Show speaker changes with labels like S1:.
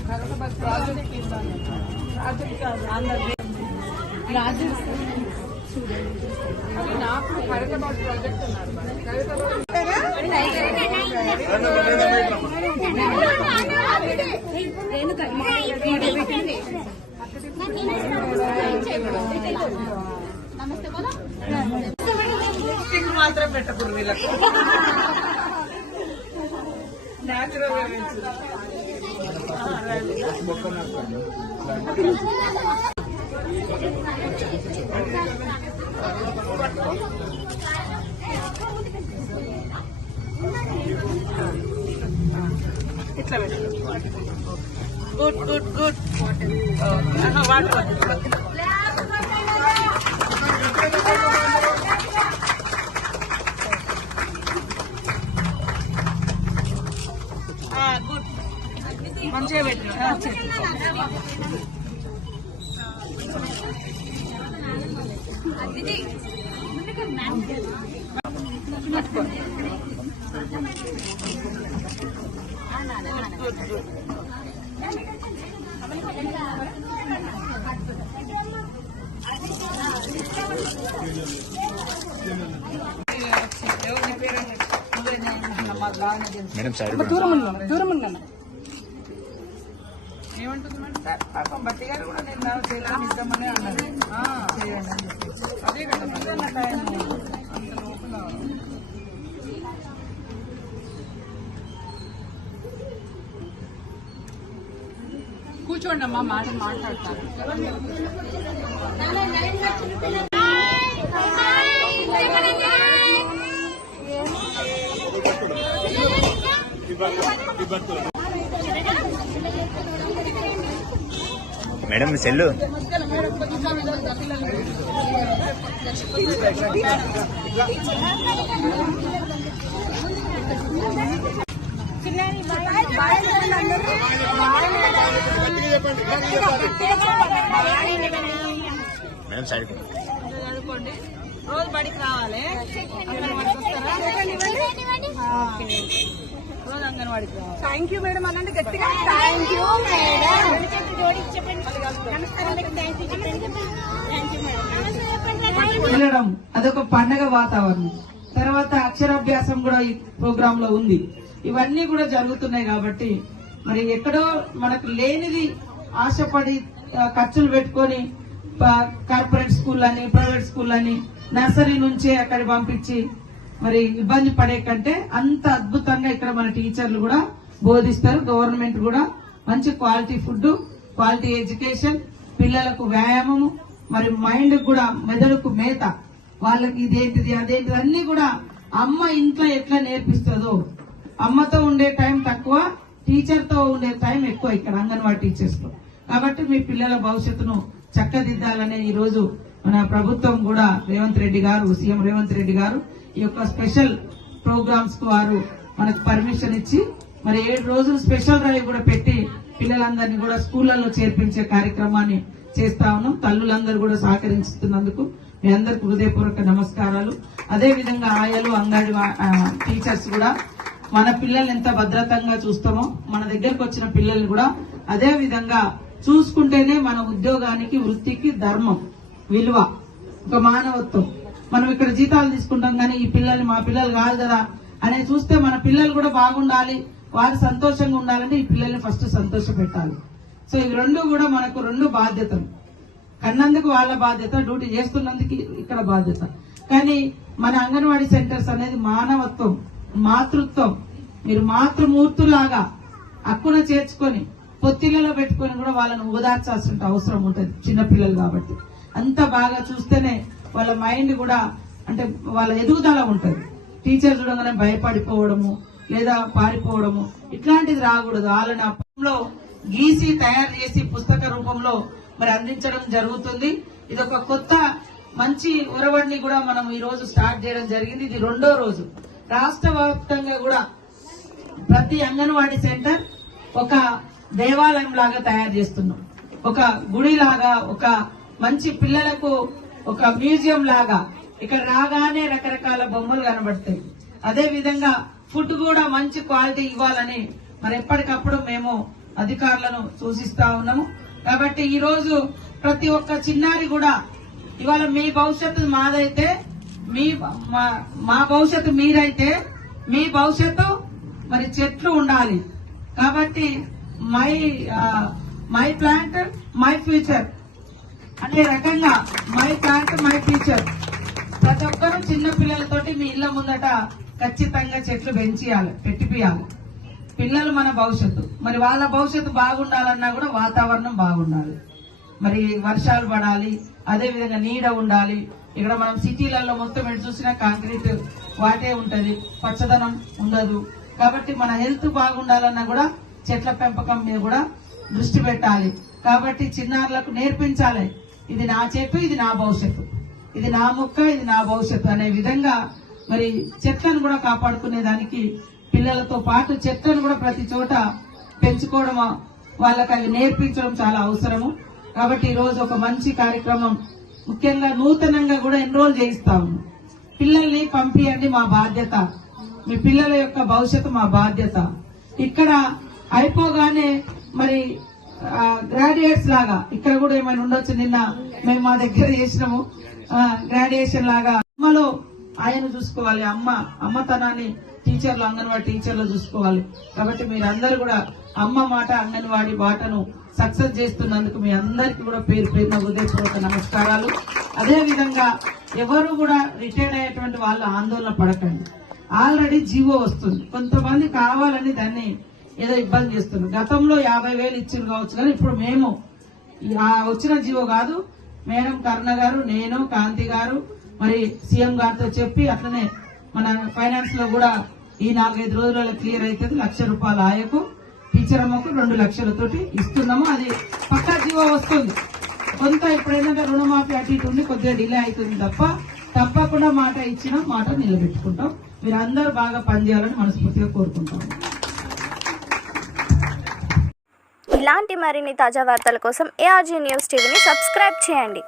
S1: హైదరాబాద్ నాకు హైదరాబాద్ ప్రాజెక్ట్ అన్నారు మాత్రం పెట్టకూడదు వీళ్ళకు. న్యాచురల్గా ఇట్లా పెట్టు good good good water good మంచిగా పెట్టు ఆ, చెప్పు. గుడ్ గుడ్ ఎవరు నీ పేరేంటి? నువ్వే నేను మాకు బాగానే తెలుసు.
S2: మేడం సైడ్
S3: దూరం ఉన్నా దూరం ఉన్నా
S1: ఏమంటుంది మేడం పాపం బట్టి గారు కూడా నేను చేయాలని ఇద్దామని అన్నారు చేయండి అదే కదా టైం అంత లోపల
S3: కూర్చోండి అమ్మా మాట మాట్లాడతాను
S2: మేడం సెల్లు. మేడం సైడ్
S1: రోజు బడికి రావాలి అంగన్వాడికి. రోజు రావాలి.
S3: థ్యాంక్ యూ మేడం అనండి గట్టిగా
S4: థ్యాంక్ యూ మేడం నమస్కారం thank you thank you madam
S5: అదొక పండగ వాతావరణం. తర్వాత అక్షరాభ్యాసం కూడా ఈ ప్రోగ్రామ్లో ఉంది. ఇవన్నీ కూడా జరుగుతున్నాయి కాబట్టి మరి ఎక్కడో మనకు లేనిది ఆశపడి ఖర్చులు పెట్టుకొని కార్పొరేట్ స్కూల్ అని ప్రైవేట్ స్కూల్ అని నర్సరీ నుంచే అక్కడ పంపించి మరి ఇబ్బంది పడే కంటే అంత అద్భుతంగా ఇక్కడ మన టీచర్లు కూడా బోధిస్తారు. గవర్నమెంట్ కూడా మంచి క్వాలిటీ ఫుడ్ క్వాలిటీ ఎడ్యుకేషన్ పిల్లలకు వ్యాయామము మరి మైండ్ కూడా మెదడుకు మేత. వాళ్ళకి ఇదేంటిది అదేంటిది అన్ని కూడా అమ్మ ఇంట్లో ఎట్లా నేర్పిస్తుందో. అమ్మతో ఉండే టైం తక్కువ టీచర్తో ఉండే టైం ఎక్కువ ఇక్కడ అంగన్వాడీ టీచర్స్లో కాబట్టి మీ పిల్లల భవిష్యత్తును చక్కదిద్దాలనే ఈ రోజు మన ప్రభుత్వం కూడా రేవంత్ రెడ్డి గారు సీఎం రేవంత్ రెడ్డి గారు ఈ యొక్క స్పెషల్ ప్రోగ్రామ్స్కు వారు మనకు పర్మిషన్ ఇచ్చి మరి ఏడు రోజులు స్పెషల్ డ్రైవ్ కూడా పెట్టి పిల్లలందరినీ కూడా స్కూళ్ళలో చేర్పించే కార్యక్రమాన్ని చేస్తా ఉన్నాం. తల్లులందరూ కూడా సహకరిస్తున్నందుకు మీ అందరికి హృదయపూర్వక నమస్కారాలు. అదే విధంగా ఆయాలు అంగడి టీచర్స్ కూడా మన పిల్లల్ని ఎంత భద్రతంగా చూస్తామో మన దగ్గరకు వచ్చిన పిల్లల్ని కూడా అదే విధంగా చూసుకుంటేనే మన ఉద్యోగానికి వృత్తికి ధర్మం విలువ ఒక మానవత్వం. మనం ఇక్కడ జీతాలు తీసుకుంటాం కానీ ఈ పిల్లల్ని మా పిల్లలు కాదు కదా అనే చూస్తే మన పిల్లలు కూడా బాగుండాలి వారు సంతోషంగా ఉండాలంటే ఈ పిల్లల్ని ఫస్ట్ సంతోష పెట్టాలి సో ఇవి రెండు కూడా మనకు రెండు బాధ్యతలు. కన్నందుకు వాళ్ళ బాధ్యత డ్యూటీ చేస్తున్నందుకు ఇక్కడ బాధ్యత. కానీ మన అంగన్వాడీ సెంటర్స్ అనేది మానవత్వం మాతృత్వం. మీరు మాతృమూర్తులాగా అక్కున చేర్చుకొని పొత్తిలలో పెట్టుకొని కూడా వాళ్ళని ఓదార్చాల్సిన అవసరం ఉంటుంది చిన్నపిల్లలు కాబట్టి. అంత బాగా చూస్తేనే వాళ్ళ మైండ్ కూడా అంటే వాళ్ళ ఎదుగుదల ఉంటుంది. టీచర్ చూడగానే భయపడిపోవడము లేదా పారిపోవడము ఇట్లాంటిది రాకూడదు. వాళ్ళని ఆ గీసి తయారు చేసి పుస్తక రూపంలో మరి అందించడం జరుగుతుంది. ఇది ఒక కొత్త మంచి ఉరవడిని కూడా మనం ఈ రోజు స్టార్ట్ చేయడం జరిగింది. ఇది రెండో రోజు. రాష్ట్ర వ్యాప్తంగా కూడా ప్రతి అంగన్వాడీ సెంటర్ ఒక దేవాలయం లాగా తయారు చేస్తున్నాం. ఒక గుడి లాగా ఒక మంచి పిల్లలకు ఒక మ్యూజియం లాగా. ఇక్కడ రాగానే రకరకాల బొమ్మలు కనబడతాయి. అదే విధంగా ఫుడ్ కూడా మంచి క్వాలిటీ ఇవ్వాలని మరి ఎప్పటికప్పుడు మేము అధికారులను సూచిస్తా ఉన్నాము. కాబట్టి ఈ రోజు ప్రతి ఒక్క చిన్నారి కూడా ఇవాళ మీ భవిష్యత్తు మాదైతే మీ మా- మా భవిష్యత్తు మీరైతే మీ భవిష్యత్తు మరి చెట్లు ఉండాలి. కాబట్టి my my plant my future అనే రకంగా మై ప్లాంట్ మై ఫ్యూచర్ ప్రతి ఒక్కరూ చిన్న పిల్లలతోటి మీ ఇళ్ళ ముందట ఖచ్చితంగా చెట్లు పెంచియాలి పెట్టిపియాలి. పిల్లలు మన భవిష్యత్తు. మరి వాళ్ళ భవిష్యత్తు బాగుండాలన్నా కూడా వాతావరణం బాగుండాలి. మరి వర్షాలు పడాలి అదేవిధంగా నీడ ఉండాలి. ఇక్కడ మనం సిటీలలో మొత్తం ఎటు చూసినా కాంక్రీట్ వాటే ఉంటుంది పచ్చదనం ఉండదు. కాబట్టి మన హెల్త్ బాగుండాలన్నా కూడా చెట్ల పెంపకం మీద కూడా దృష్టి పెట్టాలి. కాబట్టి చిన్నారులకు నేర్పించాలి. ఇది నా చెట్టు ఇది నా భవిష్యత్తు. ఇది నా మొక్క ఇది నా భవిష్యత్తు అనే విధంగా మరి చెట్లను కూడా కాపాడుకునే దానికి పిల్లలతో పాటు చెట్లను కూడా ప్రతి చోట పెంచుకోవడం వాళ్ళకి అవి నేర్పించడం చాలా అవసరము. కాబట్టి ఈరోజు రోజు ఒక మంచి కార్యక్రమం ముఖ్యంగా నూతనంగా కూడా ఎన్రోల్ చేయిస్తాము. పిల్లల్ని పంపియండి మా బాధ్యత. మీ పిల్లల యొక్క భవిష్యత్తు మా బాధ్యత. ఇక్కడ అయిపోగానే మరి గ్రాడ్యుయేట్స్ లాగా ఇక్కడ కూడా ఏమైనా ఉండొచ్చు నిన్న మేము మా దగ్గర చేసినాము. గ్రాడ్యుయేషన్ లాగా. అమ్మలో ఆయన చూసుకోవాలి అమ్మ అమ్మతనాన్ని టీచర్లు అంగన్వాడీ టీచర్లు చూసుకోవాలి. కాబట్టి మీరందరూ కూడా అమ్మ మాట అంగన్వాడీ బాటను సక్సెస్ చేస్తున్నందుకు మీ అందరికీ కూడా పేరు పేరున హృదయపూర్వక నమస్కారాలు. అదే విధంగా ఎవరు కూడా రిటైర్డ్ అయ్యేటువంటి వాళ్ళు ఆందోళన పడకండి. ఆల్రెడీ జీవో వస్తుంది. కొంతమంది కావాలని దాన్ని ఏదో ఇబ్బంది చేస్తున్నారు గతంలో యాభై వేలు ఇచ్చింది కావచ్చు కానీ ఇప్పుడు మేము వచ్చిన జీవో కాదు. మేడం కరుణ గారు నేను కాంతి గారు మరి సీఎం గారితో చెప్పి అట్లనే మన ఫైనాన్స్లో కూడా ఈ నాలుగైదు రోజులలో క్లియర్ అవుతుంది లక్ష రూపాయల ఆయకు టీచర్ అమ్మకు రెండు లక్షలతోటి ఇస్తున్నాము. అది పక్కా జీవో వస్తుంది. కొంత ఎప్పుడైనా రుణమాఫీ అటు ఇటు ఉండి కొద్దిగా డిలే అవుతుంది తప్ప తప్పకుండా మాట ఇచ్చిన మాట నిలబెట్టుకుంటాం. మీరు అందరూ బాగా పనిచేయాలని మనస్ఫూర్తిగా కోరుకుంటాం.
S6: ఇలాంటి మరిన్ని తాజా వార్తల కోసం ఏఆర్జీ న్యూస్ టీవీని సబ్స్క్రైబ్ చేయండి.